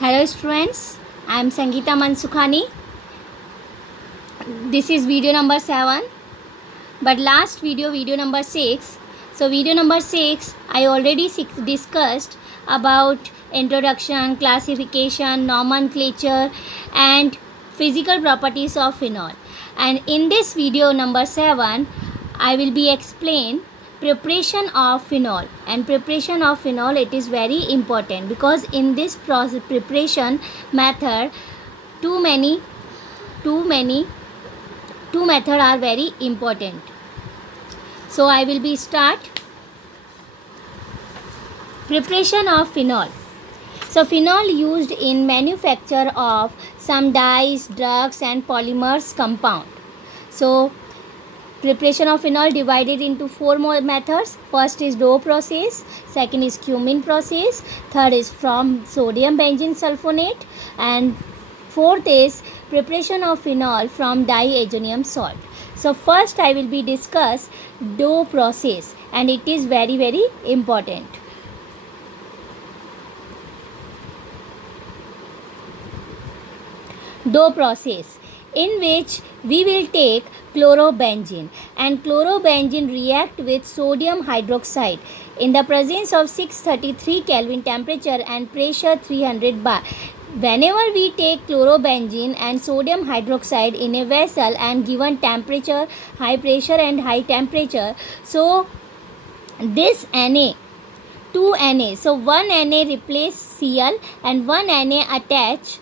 Hello students, I am Sangeeta Mansukhani. This is video number 7, but last video number 6. So video number 6 I already discussed about introduction, classification, nomenclature and physical properties of phenol. And in this video number 7 I will be explain preparation of phenol. And preparation of phenol, it is very important because in this process preparation method two method are very important. So I will be start preparation of phenol. So phenol used in manufacture of some dyes, drugs and polymers compound. So preparation of phenol divided into 4 more methods. First is Doe process, second is Cumin process, third is from sodium benzene sulfonate, and fourth is preparation of phenol from diazonium salt. So first I will be discuss Doe process, and it is very important. Doe process, in which we will take chlorobenzene, and chlorobenzene react with sodium hydroxide in the presence of 633 Kelvin temperature and pressure 300 bar. Whenever we take chlorobenzene and sodium hydroxide in a vessel and given temperature, high pressure and high temperature, so this Na, 2 Na, so 1 Na replace Cl and 1 Na attach,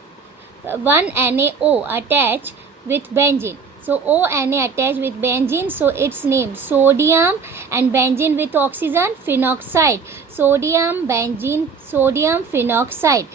1 NaO attach with benzene. So ONA attached with benzene, so its name sodium, and benzene with oxygen phenoxide, sodium benzene sodium phenoxide,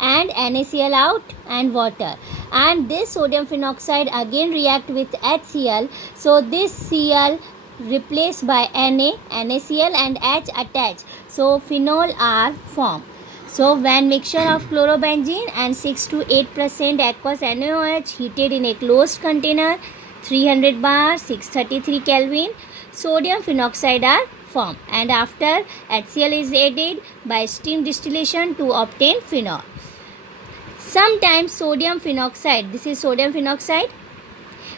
and NaCl out and water. And this sodium phenoxide again react with HCl, so this Cl replaced by NaCl and H attached, so phenol are formed. So when mixture of chlorobenzene and 6 to 8% aqueous NaOH heated in a closed container, 300 bar, 633 Kelvin, sodium phenoxide are formed, and after HCl is added by steam distillation to obtain phenol. Sometimes sodium phenoxide, this is sodium phenoxide,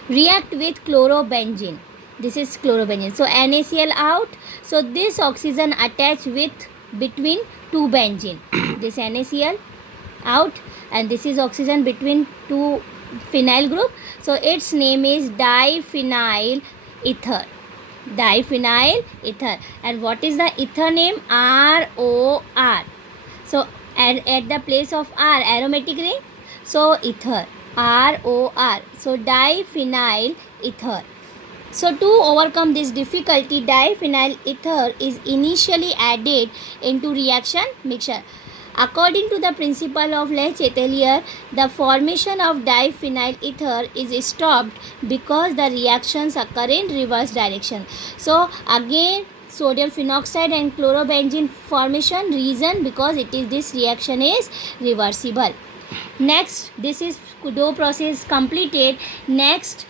react with chlorobenzene. This is chlorobenzene. So NaCl out, so this oxygen attach with between two benzene. This NaCl out and this is oxygen between two phenyl group. So its name is diphenyl ether. Diphenyl ether. And what is the ether name? ROR. So at the place of R, aromatic ring. So ether. ROR. So diphenyl ether. So to overcome this difficulty, diphenyl ether is initially added into reaction mixture. According to the principle of Le Chatelier, the formation of diphenyl ether is stopped because the reactions occur in reverse direction. So again sodium phenoxide and chlorobenzene formation, reason because it is this reaction is reversible. Next, this is Doe process completed. Next,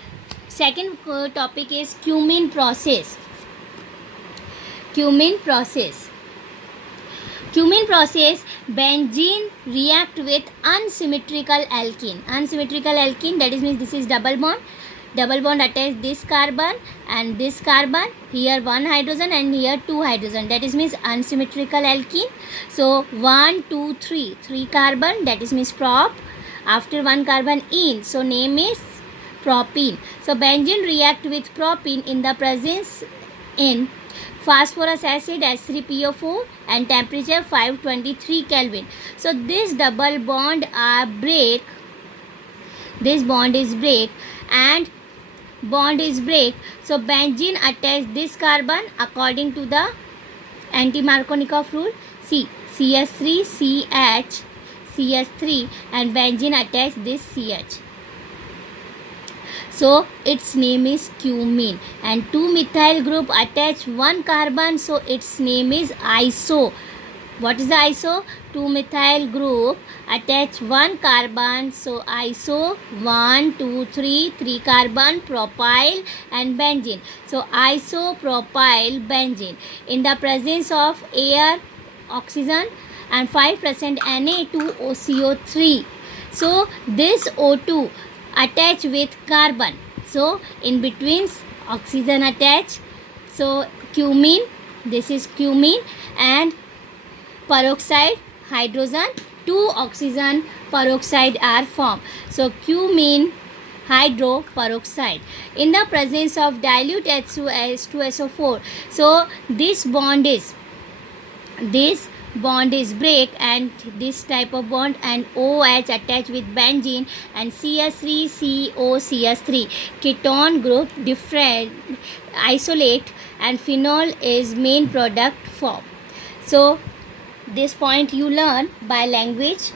second topic is Cumin process. Cumin process. Cumin process, benzene react with unsymmetrical alkene. Unsymmetrical alkene, that is means this is double bond. Double bond attach this carbon and this carbon. Here one hydrogen and here two hydrogen. That is means unsymmetrical alkene. So 1, 2, 3. 3 carbon, that is means prop. After one carbon in, so name is propene. So benzene react with propene in the presence in phosphorus acid H3PO4 and temperature 523 Kelvin. So this double bond are break. This bond is break and bond is break. So benzene attach this carbon according to the anti-Markovnikov rule. See, CH3 CH CH3 and benzene attach this CH. So its name is cumin, and 2 methyl group attach one carbon, so its name is iso. What is the iso? 2 methyl group attach one carbon, so iso 1, 2, 3, 3 carbon, propyl and benzene. So isopropyl benzene in the presence of air, oxygen and 5% Na2CO3. So this O2 attach with carbon. So in between oxygen attach. So cumene, this is cumene, and peroxide hydrogen, 2 oxygen peroxide are formed. So cumene hydroperoxide in the presence of dilute H2SO4. So this bond is break, and this type of bond, and OH attached with benzene and CS3COCS3 ketone group different isolate, and phenol is main product form. So this point you learn by language,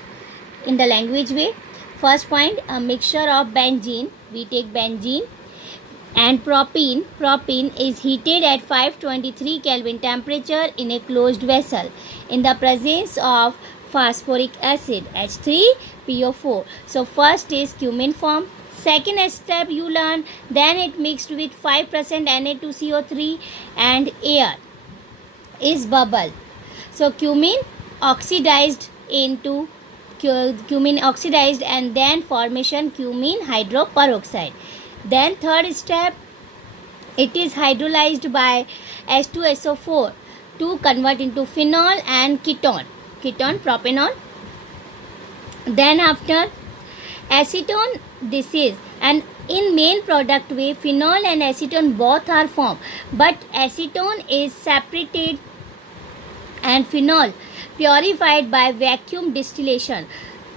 in the language way. First point, a mixture of benzene, we take benzene, and propene. Propene is heated at 523 Kelvin temperature in a closed vessel in the presence of phosphoric acid H3PO4. So first is cumene form. Second step you learn, then it mixed with 5% Na2CO3 and air is bubble. So cumene oxidized and then formation cumene hydroperoxide. Then third step, it is hydrolyzed by H2SO4 to convert into phenol and ketone propanol. Then after acetone, this is, and in main product way phenol and acetone both are formed, but acetone is separated and phenol purified by vacuum distillation.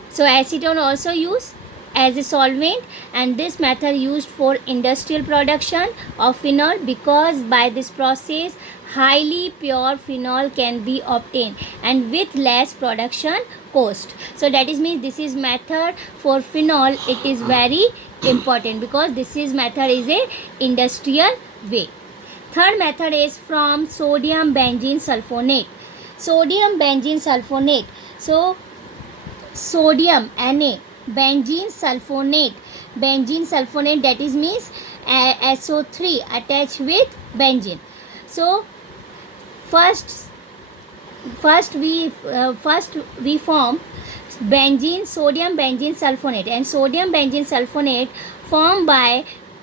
So acetone also used as a solvent, and this method used for industrial production of phenol, because by this process highly pure phenol can be obtained and with less production cost. So that is means this is method for phenol, it is very important because this is method is a industrial way. Third method is from sodium benzene sulfonate. Sodium benzene sulfonate. So sodium Na, benzene sulfonate, that is means SO3 attached with benzene. So first we form benzene, sodium benzene sulfonate, and sodium benzene sulfonate formed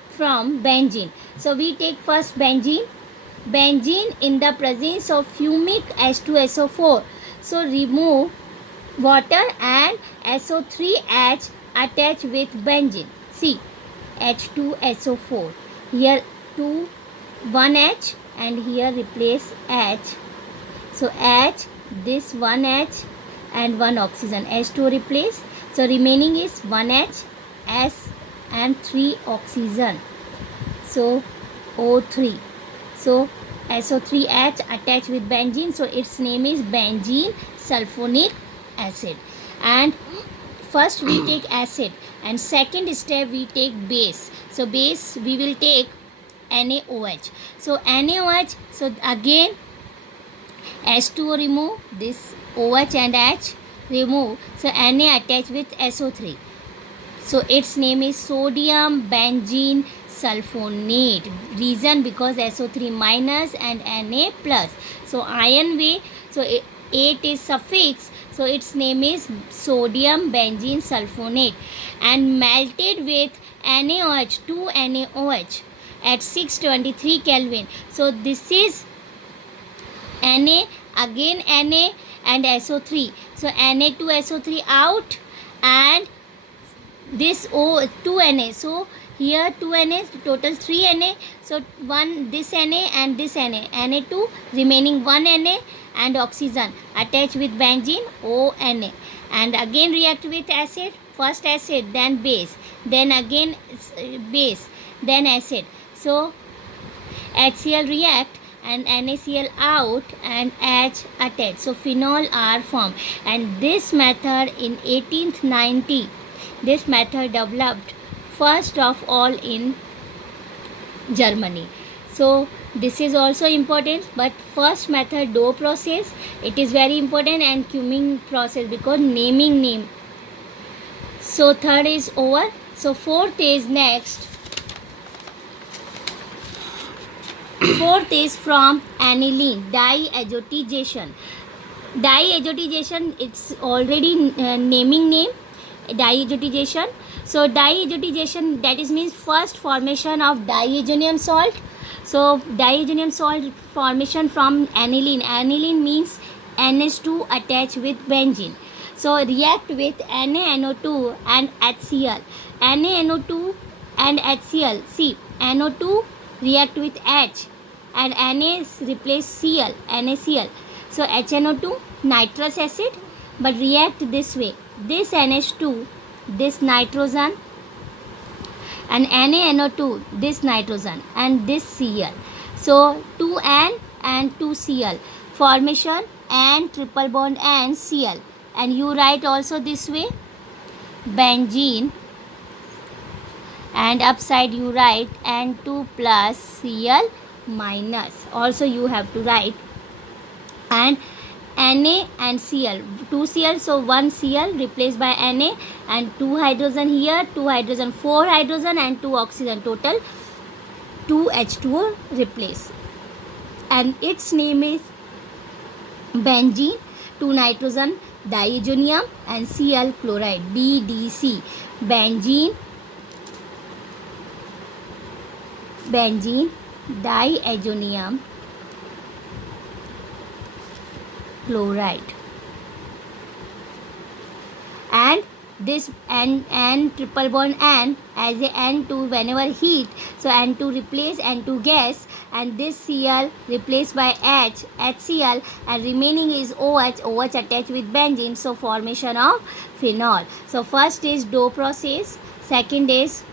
from benzene. So we take first benzene in the presence of fumic H2SO4. So remove water and SO3H attach with benzene. See, H2SO4. Here 1H and here replace H. So H, this 1H and 1 oxygen. H2 replace. So remaining is 1H, S and 3 oxygen. So O3. So SO3H attached with benzene. So its name is benzene sulfonic acid. And first we take acid, and second step we take base. So base we will take NaOH. So NaOH, so again H2O remove, this OH and H remove, so Na attached with SO3. So its name is sodium benzene sulfonate. Reason because SO3 minus and Na plus. So ion way, so 8 is suffix, so its name is sodium benzene sulfonate, and melted with NaOH, 2 NaOH at 623 Kelvin. So this is Na, again Na and SO3. So Na2SO3 out, and this O2 Na. So here 2 Na, total 3 Na. So one this Na and this Na, Na2, remaining 1 Na and oxygen attached with benzene ONa, and again react with acid. First acid, then base, then again base, then acid. So HCl react and NaCl out and H attached. So phenol are formed, and this method in 1890, this method developed first of all in Germany. So this is also important, but first method Doe process, it is very important, and cuming process because naming name. So third is over. So fourth is next. Fourth is from aniline diazotization. Diazotization, it's already naming name, diazotization. So diazotization, that is means first formation of diazonium salt. So diazonium salt formation from aniline. Aniline means NH2 attached with benzene. So react with NaNO2 and HCl. NaNO2 and HCl. See, NO2 react with H and Na replace Cl, NaCl. So HNO2 nitrous acid, but react this way. This NH2, this nitrogen, and NaNO2, this nitrogen, and this Cl. So 2N and 2Cl formation, and triple bond and Cl. And you write also this way, benzene, and upside you write N2 plus Cl minus. Also you have to write, and Na and Cl, 2 Cl, so 1 Cl replaced by Na, and 2 hydrogen here, 2 hydrogen, 4 hydrogen, and 2 oxygen, total 2 H2O replace. And its name is benzene, 2 nitrogen, diazonium, and Cl chloride, BDC. Benzene diazonium chloride. And this N triple bond N as a N2 whenever heat, so N2 replace N2 gas, and this Cl replaced by H, HCl, and remaining is OH, OH attached with benzene, so formation of phenol. So first is Doe process, second is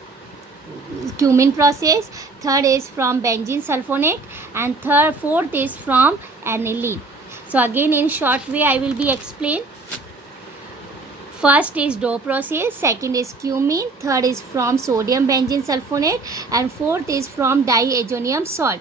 cumin process, third is from benzene sulfonate, and fourth is from aniline. So again in short way I will be explain. First is Doe process, second is cumin, third is from sodium benzene sulfonate, and fourth is from diazonium salt.